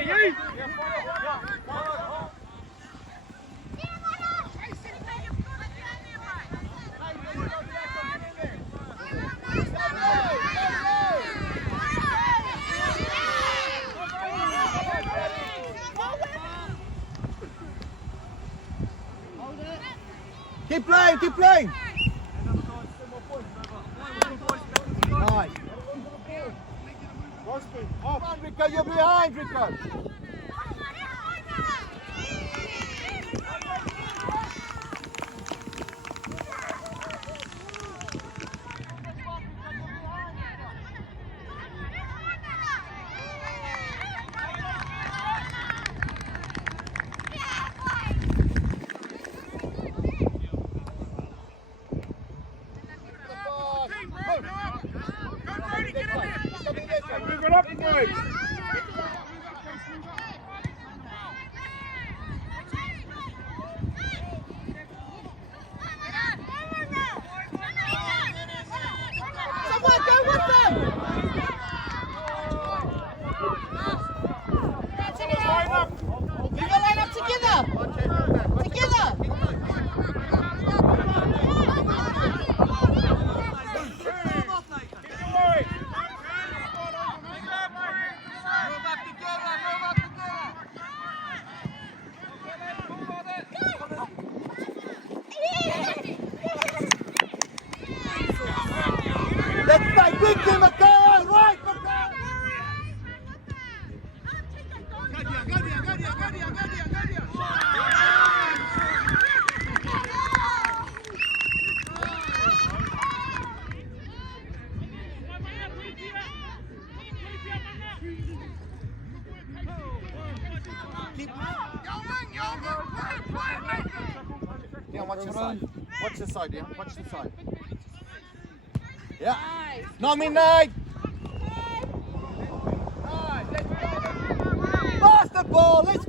you! Keep playing, keep playing. Nice. Come on, Rico, you're behind, Rico. Move it up, boys! Someone go with them. Line up! You go line up together. Together. Let's play big team, Matteo! Right, Matteo! Yeah, watch the side. Watch the side, yeah. Watch the side. Yeah. Nominate. Pass the ball. Let's